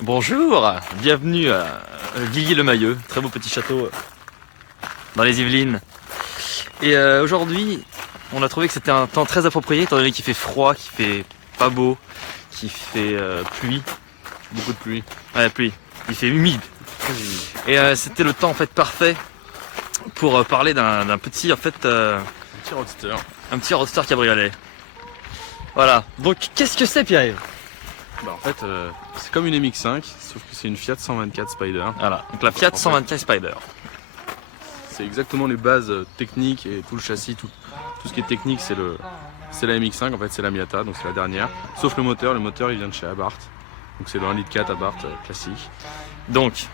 Bonjour, bienvenue à Villiers-le-Mahieu, très beau petit château dans les Yvelines. Et aujourd'hui, on a trouvé que c'était un temps très approprié étant donné qu'il fait froid, qu'il fait pas beau, qu'il fait pluie. Beaucoup de pluie. Ouais, pluie. Il fait humide. Et c'était le temps en fait parfait pour parler d'un petit en fait Un petit roadster. un petit roadster cabriolet. Voilà. Donc qu'est-ce que c'est, Pierre-Yves? Bah en fait, c'est comme une MX5, sauf que c'est une Fiat 124 Spider. Voilà. Donc la Fiat 124 Spider. C'est exactement les bases techniques et tout le châssis, tout ce qui est technique, c'est la MX5, en fait c'est la Miata, donc c'est la dernière. Sauf le moteur il vient de chez Abarth. Donc c'est le 1,4 litre Abarth classique. Donc,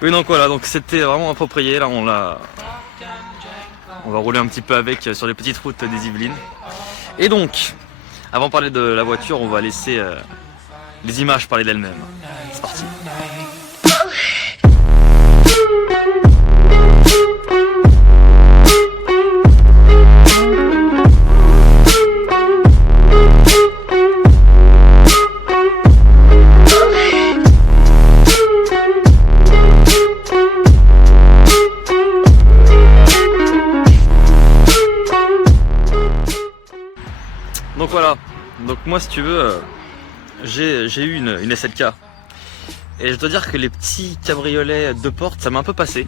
oui, donc voilà, donc c'était vraiment approprié. Là, on va rouler un petit peu avec sur les petites routes des Yvelines. Et donc, avant de parler de la voiture, on va laisser les images parler d'elles-mêmes. C'est parti. Donc voilà, donc moi si tu veux, j'ai eu une SLK. Et je dois dire que les petits cabriolets deux portes, ça m'a un peu passé.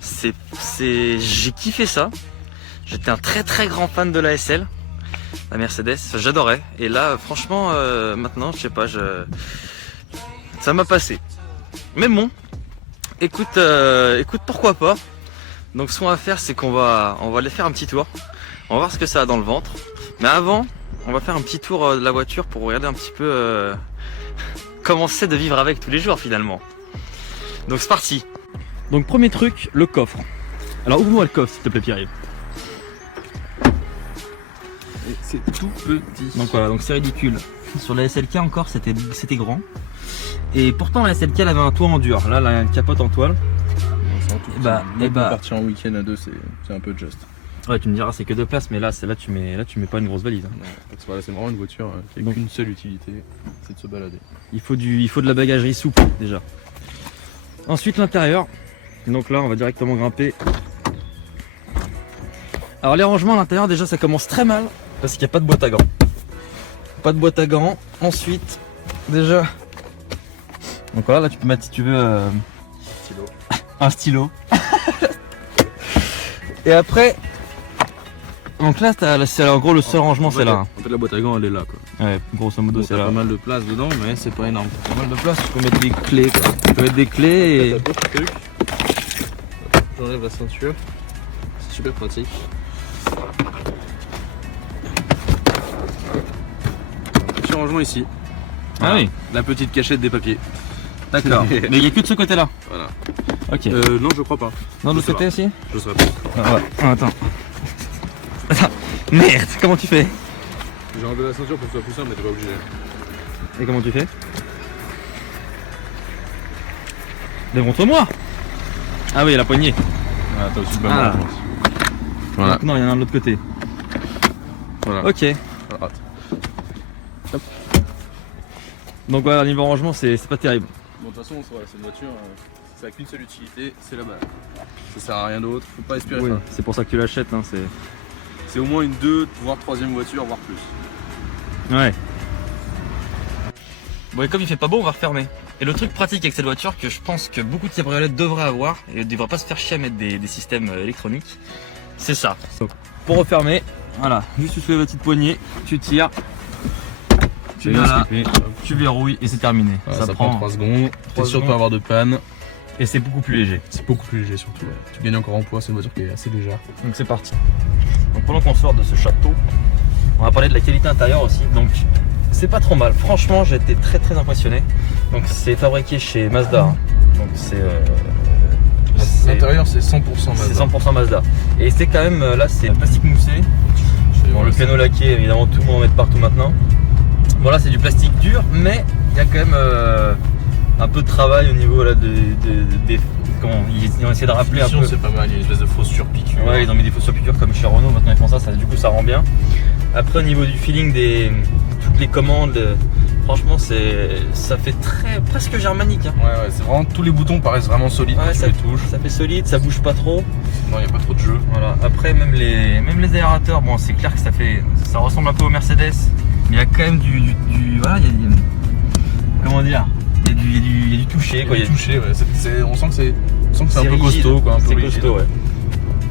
J'ai kiffé ça. J'étais un très grand fan de la SL, la Mercedes, j'adorais. Et là franchement, maintenant je sais pas, ça m'a passé. Mais bon, écoute pourquoi pas. Donc ce qu'on va faire, c'est qu'on va aller faire un petit tour. On va voir ce que ça a dans le ventre. Mais avant, on va faire un petit tour de la voiture pour regarder un petit peu comment c'est de vivre avec tous les jours finalement. Donc c'est parti. Donc premier truc, le coffre. Alors ouvre-moi le coffre s'il te plaît, Pierre-Yves. C'est tout petit. Donc voilà, donc c'est ridicule. Sur la SLK encore c'était grand. Et pourtant la SLK elle avait un toit en dur. Là elle a une capote en toile. Partir en week-end à deux, c'est un peu juste. Ouais, tu me diras c'est que 2 places, mais là tu mets pas une grosse valise. Non, voilà, c'est vraiment une voiture qui n'a qu'une seule utilité, c'est de se balader. Il faut de la bagagerie souple déjà. Ensuite l'intérieur. Donc là on va directement grimper. Alors les rangements à l'intérieur déjà ça commence très mal parce qu'il n'y a pas de boîte à gants. Pas de boîte à gants. Ensuite déjà. Donc voilà, là tu peux mettre si tu veux Stylo. un stylo. Et après. Donc là c'est en gros le seul rangement, c'est là. En fait la boîte à gants elle est là quoi. Ouais, grosso modo c'est T'as là. pas mal de place dedans mais c'est pas énorme. Pas mal de place, tu peux mettre des clés quoi. Tu peux mettre des clés et. T'as d'autres trucs. J'enlève la ceinture. C'est super pratique. Petit rangement ici. Ah oui. La petite cachette des papiers. D'accord. Mais il n'y a que de ce côté là. Voilà. Ok. Non je crois pas. Non, de je l'autre côté aussi. Je saurais pas. Ah ouais. Ah, attends. Attends. Merde, comment tu fais? J'ai enlevé la ceinture pour que ce soit plus simple mais t'es pas obligé. Et comment tu fais? Démontre-moi. Ah oui, la poignée. Voilà, t'as aussi le Ah. je pense. Voilà. Donc non, il y en a un de l'autre côté. Voilà. Ok. Voilà. Donc voilà, niveau rangement, c'est pas terrible. Bon, de toute façon, c'est une voiture, ça n'a qu'une seule utilité, c'est la balle. Ça sert à rien d'autre, faut pas espérer Oui, ça. c'est pour ça que tu l'achètes. Hein, C'est au moins une 2, voire 3ème voiture, voire plus. ouais. Bon, et comme il fait pas beau, on va refermer. Et le truc pratique avec cette voiture que je pense que beaucoup de cabriolets devraient avoir et ne devraient pas se faire chier à mettre des systèmes électroniques, c'est ça. Pour refermer, voilà, juste tu soulèves la petite poignée, tu tires, tu viens là, tu verrouilles et c'est terminé. Voilà, ça prend 3 secondes, t'es sûr de pas avoir de panne. Et c'est beaucoup plus léger. C'est beaucoup plus léger surtout. Ouais. Tu gagnes encore en poids, c'est une voiture qui est assez légère. Donc c'est parti. Donc pendant qu'on sort de ce château, on va parler de la qualité intérieure aussi. Donc c'est pas trop mal. Franchement, j'ai été très impressionné. Donc c'est fabriqué chez Mazda. Hein. Donc L'intérieur c'est 100% Mazda. C'est 100% Mazda. Et c'est quand même là, c'est plastique moussé. Bon, le piano laqué, évidemment, tout le monde en met partout maintenant. Bon, là c'est du plastique dur, mais il y a quand même un peu de travail au niveau là, des ils ont essayé de rappeler un peu. C'est pas mal, il y a une espèce de fausse surpiqûre. Ouais, ils ont mis des fausses surpiqûres comme chez Renault, maintenant ils font ça, du coup ça rend bien. Après au niveau du feeling toutes les commandes, Franchement, ça fait presque germanique. Hein. Ouais, c'est vraiment, tous les boutons paraissent vraiment solides Ouais, quand tu ça, les touches. ça fait solide, ça bouge pas trop. Non, il n'y a pas trop de jeu. Voilà. Après, même les aérateurs, bon, c'est clair que ça ressemble un peu au Mercedes, mais il y a quand même voilà, comment dire, il y a du toucher. Il y a du toucher, ouais. On sent que c'est un peu rigide. costaud, quoi, un peu C'est rigide. costaud, ouais.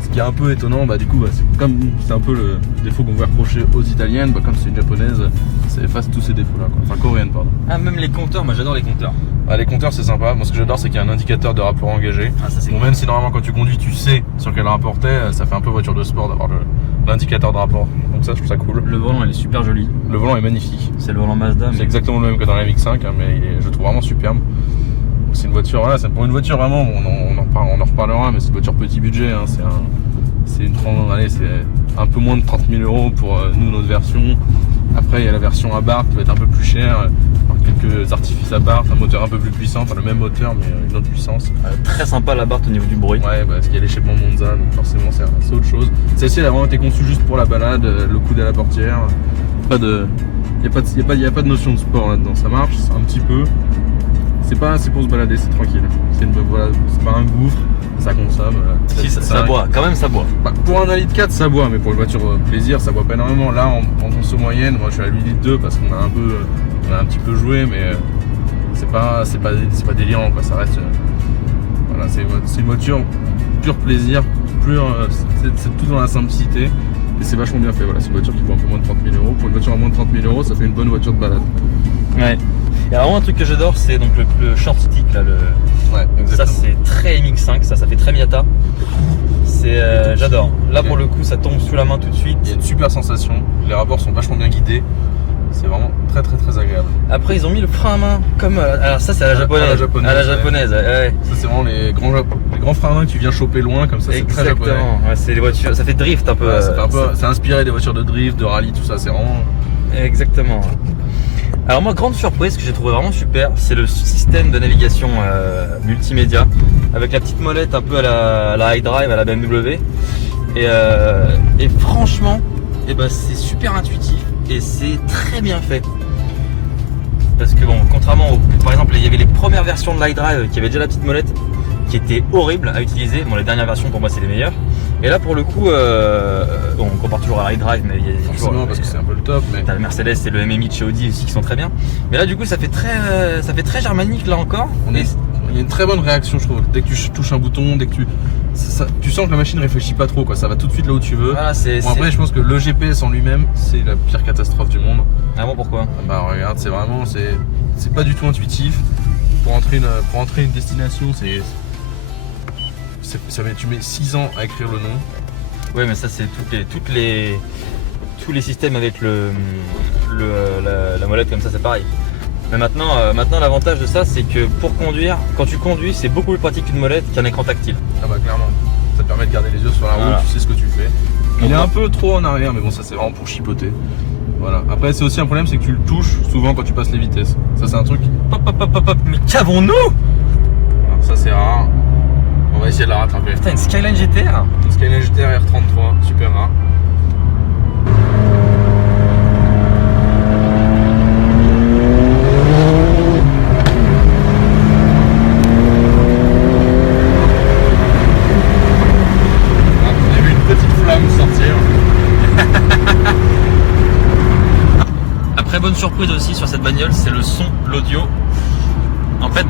Ce qui est un peu étonnant, bah, du coup, c'est un peu le défaut qu'on veut reprocher aux italiennes, bah, comme c'est une japonaise, ça efface tous ces défauts-là, quoi. Enfin, coréenne, pardon. Ah, même les compteurs, moi j'adore les compteurs. Ah, les compteurs, c'est sympa. Moi, ce que j'adore, c'est qu'il y a un indicateur de rapport engagé. Ah, ça c'est Bon, même si normalement, quand tu conduis, tu sais sur quel rapport t'es, ça fait un peu voiture de sport d'avoir l'indicateur de rapport. Donc, ça, je trouve ça cool. Le volant, il est super joli. Le volant est magnifique. C'est le volant Mazda. C'est exactement le même que dans la MX-5, hein, mais je le trouve vraiment superbe. C'est une voiture, voilà, pour une voiture vraiment, on en reparlera, mais c'est une voiture petit budget. Hein, c'est un peu moins de 30 000 € pour nous, notre version. Après, il y a la version Abarth qui va être un peu plus chère, quelques artifices Abarth, un moteur un peu plus puissant, enfin le même moteur mais une autre puissance. Très sympa la Abarth au niveau du bruit. Ouais, parce qu'il y a l'échappement Monza, donc forcément c'est autre chose. Celle-ci, elle a vraiment été conçue juste pour la balade, le coude à la portière. Il n'y a pas de notion de sport là-dedans, ça marche un petit peu. C'est pour se balader, c'est tranquille. Voilà, c'est pas un gouffre, ça consomme. Si, ça boit, quand même ça boit. Bah, pour un 1,4 litre, ça boit, mais pour une voiture plaisir, ça boit pas énormément. Là, en conso moyenne, moi je suis à 8,2 litres parce qu'on a un petit peu joué, mais c'est pas délirant, quoi. Ça reste. Voilà, c'est une voiture pur plaisir, c'est tout dans la simplicité. Et c'est vachement bien fait, voilà. C'est une voiture qui vaut un peu moins de 30 000 €. Pour une voiture à moins de 30 000 €, ça fait une bonne voiture de balade. Ouais. Il y a vraiment un truc que j'adore, c'est donc le short stick là. Ouais, exactement. Ça c'est très MX5, ça fait très Miata. J'adore. Là pour le coup, ça tombe sous la main tout de suite. Il y a une super sensation. Les rapports sont vachement bien guidés. C'est vraiment très très très agréable. Après ils ont mis le frein à main comme alors ça c'est à la japonaise. À la japonaise. Ouais. Ça c'est vraiment les grands freins à main que tu viens choper loin comme ça. C'est très japonais. Exactement. Ouais, c'est les voitures. Ça fait drift un peu. Ouais, c'est inspiré des voitures de drift, de rallye, tout ça. C'est vraiment. Exactement. Alors moi, grande surprise que j'ai trouvé vraiment super, c'est le système de navigation multimédia avec la petite molette un peu à la iDrive, à la BMW. Et franchement, c'est super intuitif et c'est très bien fait. Parce que bon, contrairement par exemple, il y avait les premières versions de l'iDrive qui avaient déjà la petite molette qui était horrible à utiliser. Bon, les dernières versions pour moi c'est les meilleures. Et là pour le coup, on compare toujours à l'iDrive, mais il y a forcément toujours, parce que c'est un peu le top. Mais t'as le Mercedes et le MMI de chez Audi aussi qui sont très bien. Mais là du coup ça fait très germanique là encore. Il y a une très bonne réaction, je trouve. Dès que tu touches un bouton, dès que tu sens que la machine réfléchit pas trop, quoi. Ça va tout de suite là où tu veux. Voilà, après, je pense que le GPS en lui-même, c'est la pire catastrophe du monde. Ah bon, pourquoi? Bah regarde, c'est pas du tout intuitif. Pour entrer une destination, tu mets 6 ans à écrire le nom. Ouais, mais ça c'est tous les systèmes avec la molette comme ça, c'est pareil. Mais maintenant l'avantage de ça, c'est que pour conduire, quand tu conduis, c'est beaucoup plus pratique qu'une molette qu'un écran tactile. Ah bah clairement, ça te permet de garder les yeux sur la route, voilà. Tu sais ce que tu fais. Il est un peu trop en arrière, mais bon, ça c'est vraiment pour chipoter. Voilà. Après, c'est aussi un problème, c'est que tu le touches souvent quand tu passes les vitesses. Ça, c'est un truc. Hop, mais qu'avons-nous? Alors, ça, c'est rare. On va essayer de la rattraper. Putain, une Skyline GTR. Une Skyline GTR R33, super rare. On a vu une petite flamme sortir. Après, bonne surprise aussi sur cette bagnole, c'est le son, l'audio. En fait,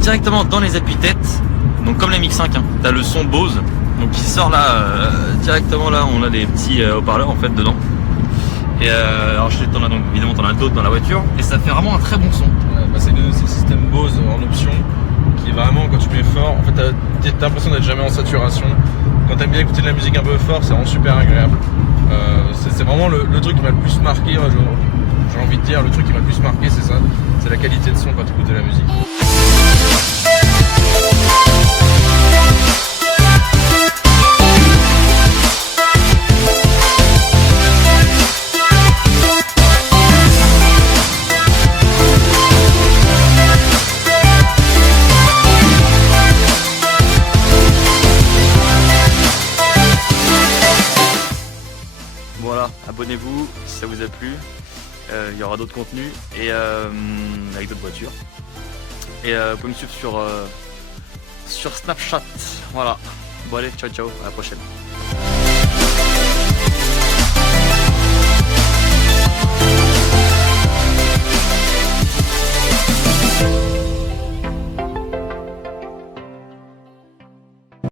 directement dans les appuis-têtes, donc comme les MX5, hein, t'as le son Bose, donc qui sort là, directement là, on a des petits haut-parleurs en fait dedans. Et alors t'en as donc évidemment t'en as d'autres dans la voiture, et ça fait vraiment un très bon son. Ouais, bah c'est le système Bose en option, qui est vraiment, quand tu mets fort, en fait t'as l'impression d'être jamais en saturation. Quand t'aimes bien écouter de la musique un peu fort, c'est vraiment super agréable. C'est vraiment le truc qui m'a le plus marqué, j'ai envie de dire, le truc qui m'a le plus marqué, c'est ça, c'est la qualité de son quand tu écoutes de la musique. Voilà, abonnez-vous si ça vous a plu. Il y aura d'autres contenus et avec d'autres voitures. Et vous pouvez me suivre sur Snapchat. Voilà. Bon allez, ciao ciao, à la prochaine.